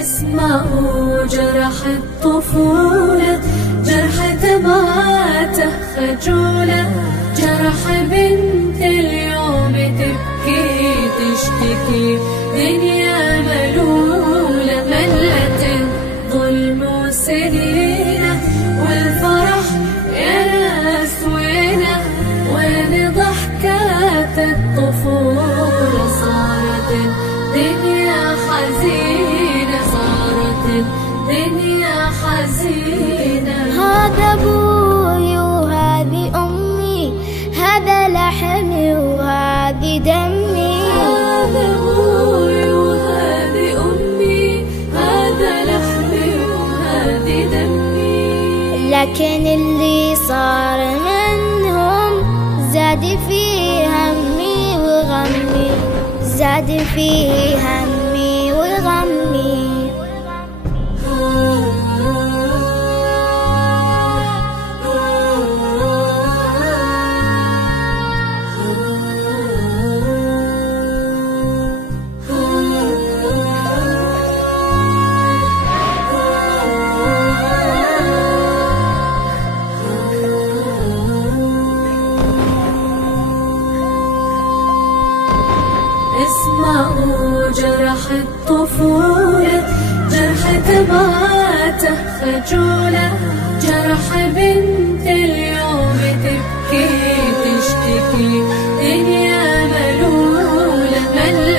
اسمعوا جرح الطفولة، جرح دمعاته خجولة، جرح بنت اليوم تبكي تشتكي دنيا ملولة، ملت ظلم سنينه والفرح يا ناس وينه، وين ضحكات الطفولة؟ صارت الدنيا حزينة، صارت الدنيا حزينة. هذا أبوي وهذه أمي، هذا لحمي وهذه دمي، هذا أبوي وهذه أمي، هذا لحمي وهذه دمي. لكن اللي صار منهم زاد في همي وغمي، زاد في همي وغمي. اسمعوا جرح الطفولة، جرح دمعاته خجولة، جرح بنت